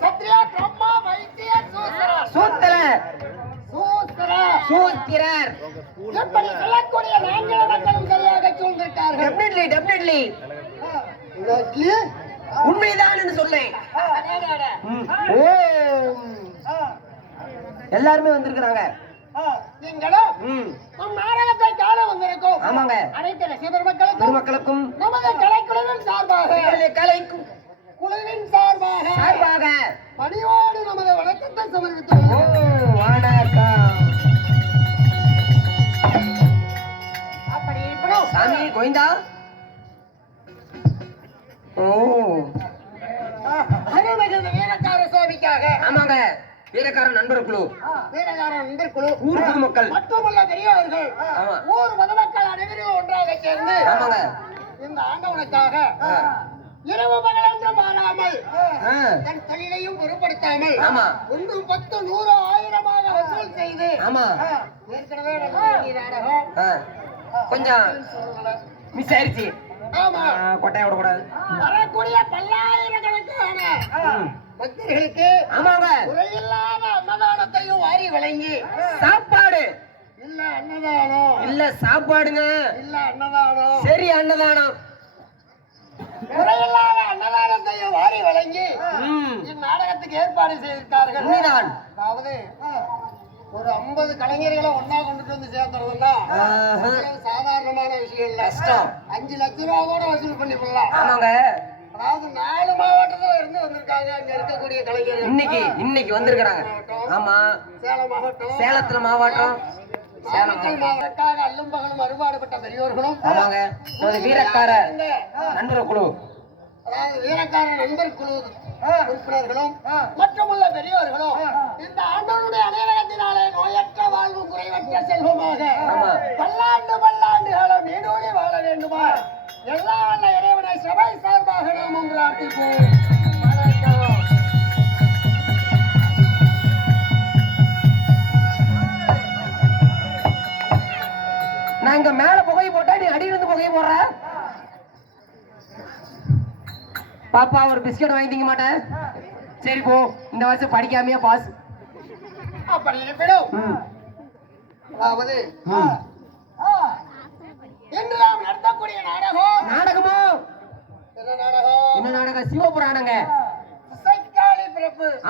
சத்ரியா பிரம்மா வைத்திய சூத்திரர் எப்படி சொல்லக்கூடிய நான்கு மக்களும் சரியாக சொல்லிருக்கார்கள். டெபினெட்லி உண்மைதான் சொல்லேன். எல்லாருமே வந்திருக்கிறாங்க. நீங்களும் நாடகத்தை காண வந்திருக்கோம். ஆமாங்க. அனைத்து ரசிகர் மக்களுக்கும் நமது கலைக்குழுவின் சார்பாக பணியோடு நமது வணக்கத்தை சமர்ப்பித்துள்ளோம். அப்படி இருக்கணும் சாமி கோவிந்தா. அருள்மிகு வீரக்கார சுவாமிக்காக. ஆமாங்க, வீரக்கார நண்பர் குழு, ஊர் பொதுமக்கள் மட்டுமல்ல பெரியவர்கள், ஊர் பொதுமக்கள் அனைவரும் ஒன்றாக சேர்ந்து இந்த ஆண்டவனுக்காக இரவு பகலென்று மாறாமல் தன் தொழிலையும் பொருட்படுத்தாமல் 1 10 100 1000 வசூல் செய்து ஏற்கனவே நாடகம் கொஞ்சம் மிஸ் ஆயிடுச்சு. கொட்டையை விடக்கூடாது. வரக்கூடிய பல்லாயிரக்கணக்கான பக்தர்களுக்கு குறையில்லாத அன்னதானத்தையும் வாரி வழங்கி, சாப்பாடு இல்ல அன்னதானம் இல்ல சாப்பாடுங்க இல்ல அன்னதானம் சரி அன்னதானம் குறையில்லாத அன்னதானத்தையும் வாரி வழங்கி இந்நாடகத்துக்கு ஏற்பாடு செய்திருக்கார்கள். அதாவது ஒரு 50 கலைஞர்களை ஒன்னா கொண்டுட்டு வந்து சேர்த்துறதுன்னா சாதாரணமான விஷயம் இல்ல. 5 லட்சம் ரூபாய் கூட வசூல் பண்ணி போடலாம். அதாவது 4 மாவட்டத்துல இருந்து வந்திருக்காங்க. அங்க இருக்கக்கூடிய கலைஞர்கள் இன்னைக்கு வந்திருக்காங்க. ஆமா, சேலம் மாவட்டம், சேலத்துல மாவட்டம், மாவட்டக்காக அல்லும் பகலும் அறுபாடுபட்ட பெரியோர்களும் வீரக்கார நண்பர் குழு, அதாவது வீரக்கார நண்பர் குழு உறுப்பினர்களும் மற்றும் உள்ள பெரியோர்களும் இந்த ஆண்டவனுடைய அனைவரத்தினாலே நோயற்ற வாழ்வும் குறைவற்ற செல்வமாக பல்லாண்டுகளும் நீடோடி வாழ வேண்டுமா எல்லா வல்ல இறைவனை சபை சார்பாக நாமும் பிரார்த்திப்போம். நான் இங்க மேல புகை போட்டா நீ அடியிலிருந்து புகை போடுற. பாப்பா ஒரு பிஸ்கட் வாங்கி திங்க மாட்டேன். சரி போ, இந்த வருஷம் படிக்காமையா பாஸ். அப்படி இருப்பிடும் அதாவது இன்று நாம் நடத்தக்கூடிய நாடகமோ என்ன நாடகம்? சிவபுராணங்க.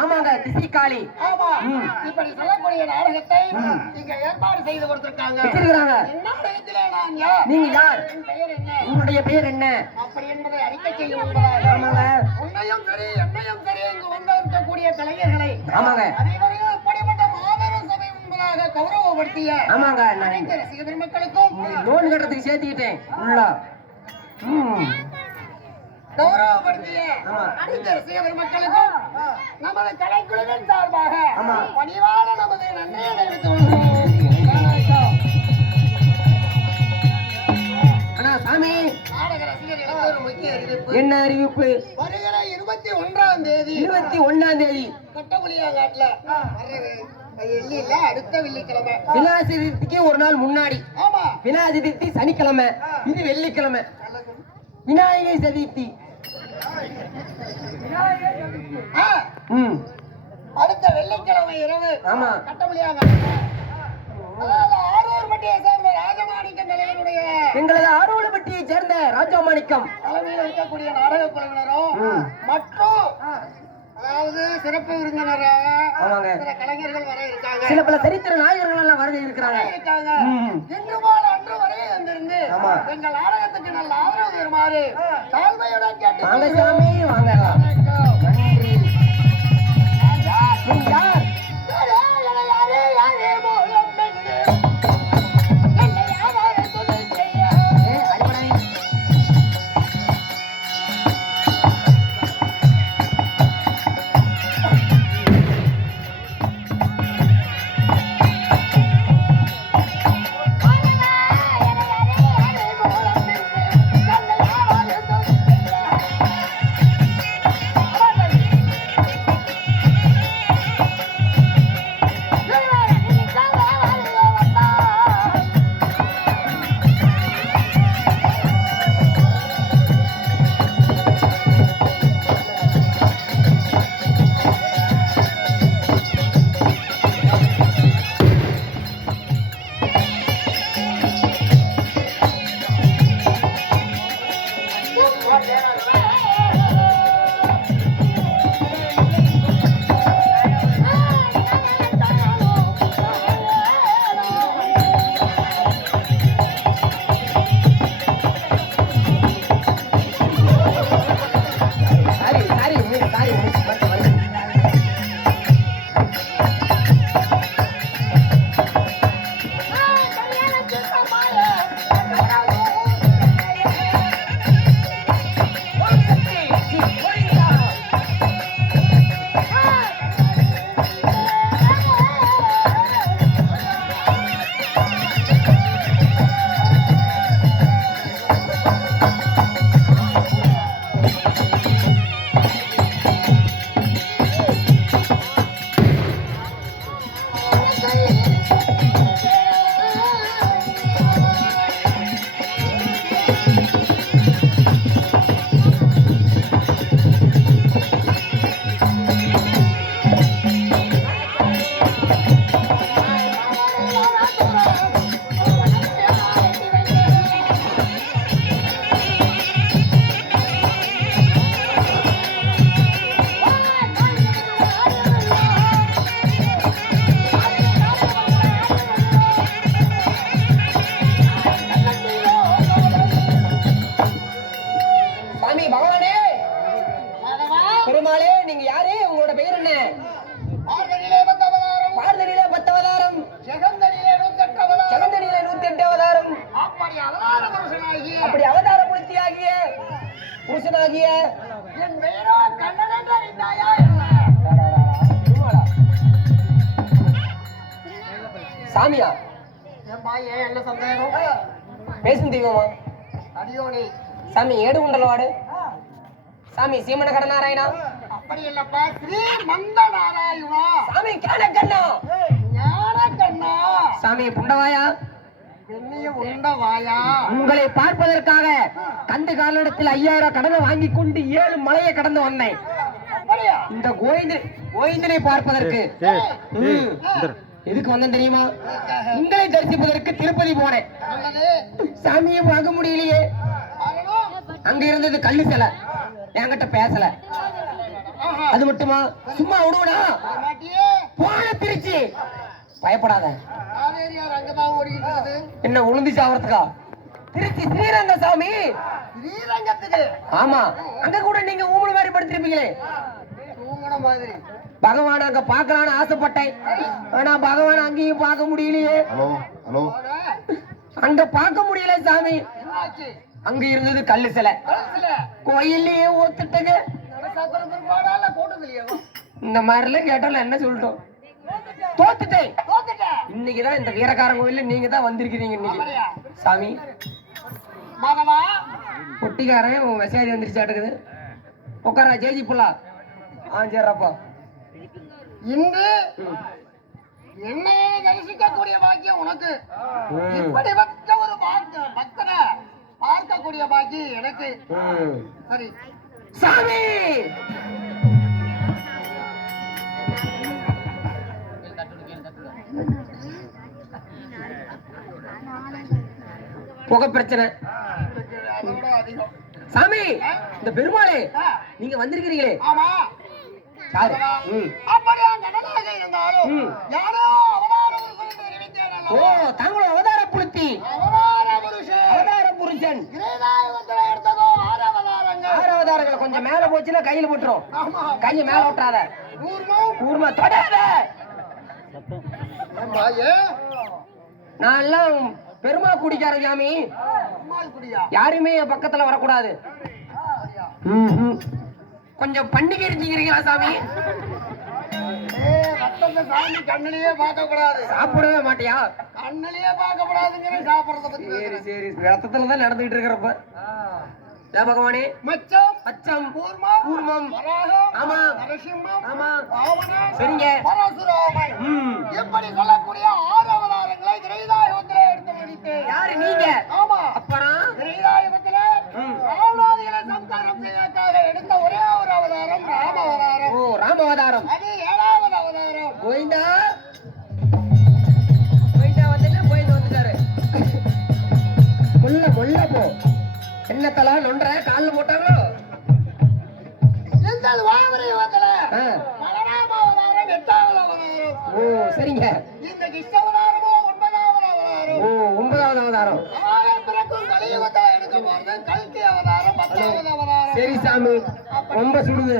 ஆமாங்க, திசைக்காளி. ஆமா, இப்படி சொல்லக்கூடிய நாடகத்தை இங்க ஏற்பாடு செய்து கொடுத்திருக்காங்க. நாடகத்திலே நான் யார், நீங்க யார், பெயர் என்ன, உங்களுடைய பெயர் என்ன அப்படி என்பதை அறிக்கை செய்யும் உன்னையும் சரி என்னையும் சரி இங்கு வந்திருக்கக்கூடிய கலைஞர்களை அனைவரையும் இப்படிப்பட்ட மாபெரும் சபை முன்பதாக கௌரவப்படுத்திய அனைத்து ரசிக பெருமக்களுக்கும் லோன் கட்டுறதுக்கு சேர்த்துக்கிட்டேன் உள்ள கௌரவப்படுத்திய அனைத்து ரசிக பெருமக்களுக்கும் நமது கலைக்குழுவின் சார்பாக பணிவான நமது நன்றியை தெரிவித்துக் கொள்கிறோம். சாமி, நாடக ரசிகர்களுக்கு ஒரு முக்கிய அறிவிப்பு. என்ன அறிவிப்பு? வருகிற 21ஆம் தேதி கட்டபுளியாங்காட்டுல அடுத்த வெள்ளிக்கிழமை விநாயகர் சதுர்த்திக்கு ஒரு நாள் முன்னாடி. ஆமா, விநாயகர் சதுர்த்தி சனிக்கிழமை, இது வெள்ளிக்கிழமை. விநாயகர் சதுர்த்தி அடுத்த வெள்ளிக்கிழமை இரவு கட்டபுளியாக எங்களது ஆரோலப்பட்டியை சேர்ந்த ராஜமாணிக்கம் தலைமையில் இருக்கக்கூடிய நாடக குழுவினரும் மற்றும் அதாவது சிறப்பு விருந்தினராக சில கலைஞர்கள் வர இருக்காங்க. சில பல சரித்திர நாயகர்கள் எல்லாம் வர இருக்கிறாங்க. இன்று போல அன்று வரை வந்திருந்து எங்கள் நாடகத்துக்கு நல்ல ஆதரவு தருமாறு தாழ்மையுடன் கேட்டு வாங்கலாம். பெருமாளே, நீங்க யாரு? உங்களோட பெயர் என்ன? பார்தலிலே 10 அவதாரம். பார்தலிலே 10 அவதாரம். ஜெகந்தனிலே 108 அவதாரம். ஜெகந்தனிலே 108 அவதாரம். அப்படி அவதார புருஷனாகிய அப்படி அவதார புருஷனாகிய புருஷனாகிய என் பெயரோ கண்ணன் என்று அறிந்தாயா என்ன? பெருமாளா? சாமியா? என் பாயே என்ன சந்தேகம்? பேசும் தெய்வமா? அடியோனி சாமி ஏடு உண்டலவாடு. சாமி சீமன கடநாராயணா. அப்படி இல்லப்பா, ஸ்ரீ மந்த நாராயணா. சாமி ஞானக்கண்ணா. ஞானக்கண்ணா. சாமி புண்டவாயா. பெண்ணிய உண்டவாயா. உங்களை பார்ப்பதற்காக கந்து காலத்தில் 5000 கடனை வாங்கி கொண்டு 7 மலையை கடந்து வந்தேன். அப்படியா? இந்த கோவிந்தனை பார்ப்பதற்கு. எதுக்கு வந்தேன் தெரியுமா? உங்களை தரிசிப்பதற்கு திருப்பதி போனேன். சாமியை பார்க்க முடியலையே. அங்க இருந்தது கல்லு சிலை, என்கிட்ட பேசல. அது மட்டுமா, சும்மா விடுவனா? போன திருச்சி. பயப்படாத. என்ன உளுந்து சாவறதுக்கா? திருச்சி ஸ்ரீரங்க சாமி. ஸ்ரீரங்கத்துக்கு? ஆமா, அங்க கூட நீங்க ஊமல மாதிரி படுத்திருப்பீங்களே. மாதிரி பகவான் அங்க பாக்கலான்னு ஆசைப்பட்டேன். ஆனா பகவான் அங்கேயும் பார்க்க முடியலையே. அங்க பார்க்க முடியல சாமி. அங்க இருந்தது கல்லு சிலை. கோயில்லயே ஒத்துட்டங்க. இந்த மாதிரி எல்லாம் கேட்டாலும் என்ன சொல்லிட்டோம்? தோத்துட்டேன். இன்னைக்குதான் இந்த வீரக்காரன் கோயில்ல நீங்க தான் வந்திருக்கிறீங்க. இன்னைக்கு சாமி பொட்டிக்காரன் விசாரி வந்துருச்சாட்டுக்குது. உட்காரா ஜேஜி புல்லா. சரிப்பா. இன்று என்னையே தரிசிக்கக்கூடிய பாக்கியம் உனக்கு. இப்படிப்பட்ட ஒரு பக்தனை பார்க்கக்கூடிய பாக்கியம் எனக்கு. சரி சாமி. புகை பிரச்சனை அதோட அதிகம். சாமி. இந்த பெருமாளே நீங்க வந்திருக்கிறீங்களே. ஆமா. சாரு. அப்படியா நடனாக இருந்தாலும் யாரோ அவதார புருஷன் தெரிவித்தேன். ஓ, தாங்களும் அவதார புருத்தி. அவதார புருஷன். அவதார புருஷன். கிரேதாயுகத்துல எடுத்ததோ 6 அவதாரங்கள். 6 அவதாரங்கள் கொஞ்சம் மேல போச்சுன்னா கையில போட்டுரும். ஆமா. கையை மேல விட்டுறாத. கூர்மா தொடாத. நான் எல்லாம் பெருமா குடிக்காரன் சாமி. யாருமே என் பக்கத்துல வரக்கூடாது. கொஞ்சம் பண்டிகை இருந்துக்கிறீங்களா சாமி? சாமி கண்ணிலேயே பார்க்க கூடாது. சாப்பிடவே மாட்டியா? கண்ணிலேயே பார்க்க கூடாதுங்கிற சாப்பிடுறத பத்தி. சரி சரி, ரத்தத்துலதான் நடந்துகிட்டு இருக்கிறப்ப. பகவானே, மச்சம் அச்சம் கூர்மம் கூர்மம் ஆமா நரசிம்மம் ஆமா ராவணன் சரிங்க பரசுராமன் எப்படி சொல்லக்கூடிய 6 அவதாரங்களை திரேதாயுகத்திலே எடுத்து முடித்தேன். யாரு நீங்க? ஆமா. அப்புறம் திரேதாயுகத்திலே ராவணாதிகளை சம்ஹாரம் செய்வதற்காக எடுத்த ஒரே ஒரு அவதாரம் ராம அவதாரம். ஓ, ராம அவதாரம். அது 7வது அவதாரம். கோவிந்தா கோவிந்தா வந்துட்டாரு. முல்ல போ. என்ன தலா நொன்ற கால்ல போட்டாங்களோ? இந்த வாமன யுகத்துல பலராம அவதாரம் 8வது அவதாரம். ஓ சரிங்க. இந்த கிருஷ்ணவதாரமோ 9வது அவதாரம். ஓ 9வது அவதாரம். பிறக்கும் கலியுகத்துல எடுக்க போறது கல்கி அவதாரம் 10வது அவதாரம். சரி சாமி, ரொம்ப சுடுது.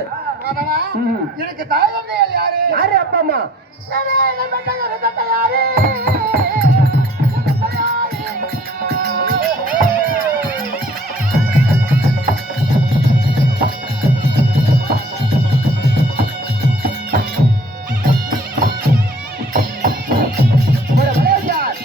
மாதவா, ம். எனக்கு தாய் தந்தையார் யாரு? யாரு அப்பா அம்மா? யாரு? ஒரு விளையாட்டார்.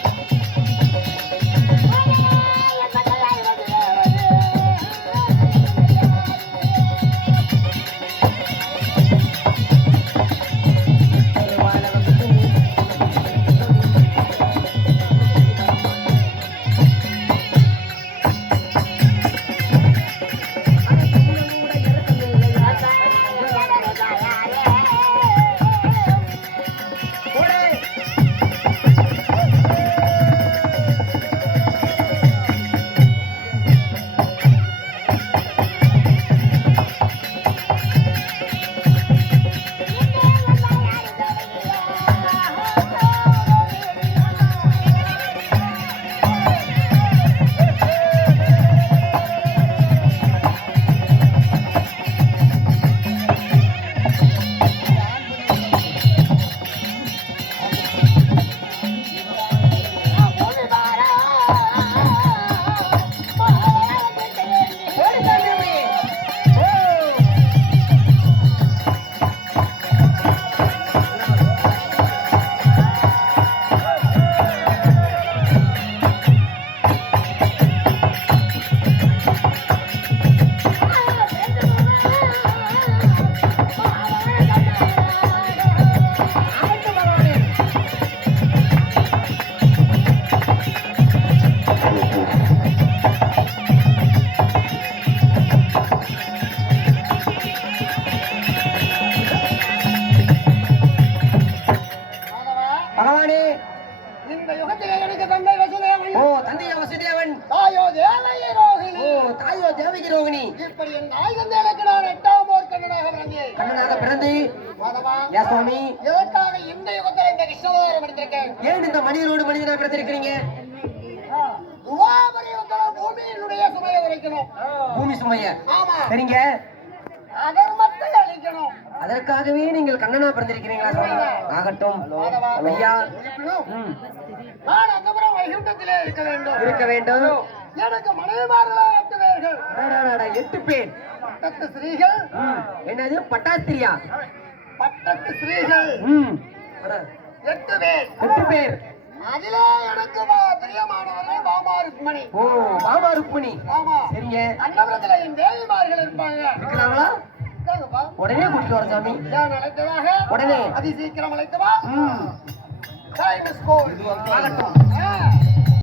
பகவானே, இந்த யுகத்திலே எனக்கு தந்தை வசுதேவன், ஓ தந்தைய வசுதேவன், தாயோ தேவகி ரோகிணி. ஓ தாயோ தேவகி ரோகிணி. இப்படி என் தாய் தந்தைகளுக்கு நான் 8ஆம் ஓர் கண்ணனாக பிறந்தேன். கண்ணனாக பிறந்து மாதவா, ஏ சுவாமி, எதற்காக இந்த யுகத்தில் இந்த கிருஷ்ணவதாரம் எடுத்திருக்கேன்? ஏன் இந்த மனிதனோடு மனிதனா பிறந்திருக்கிறீங்க? துவாபர யுகத்தில் பூமியினுடைய சுமையை உரைக்கணும். பூமி சுமைய. ஆமா, சரிங்க, அதர்மத்தை அழிக்கணும். அதற்காகவே நீங்கள் கண்ணனா பிறந்திருக்கிறீங்களா சுவாமி? ஆகட்டும் ஐயா. ம், நான் அந்தபுரம் வைகுண்டத்திலே இருக்க வேண்டும். இருக்க வேண்டும். எனக்கு மனைவிமார்களா 8 பேர்கள். அடடடட, 8 பேர். பட்டத்து ஸ்ரீகள். ம், என்னது பட்டாத்திரியா? பட்டத்து ஸ்ரீகள் ம், அட, 8 பேர். 8 பேர். அதிலே எனக்கு பிரியமானவர்கள் மாமா ருக்மணி. ஓ மாமா ருக்மிணி. ஆமா, சரிங்க, அன்னபுரத்துல என் தேவிமார்கள் இருப்பாங்க. இருக்கிறாங்களா? இருக்காங்கப்பா. உடனே கூட்டிட்டு வர சாமி. நான் அழைத்ததாக உடனே. அதி சீக்கிரம் அழைத்தவா. ம், டைம் ஸ்கூல் ஆகட்டும்.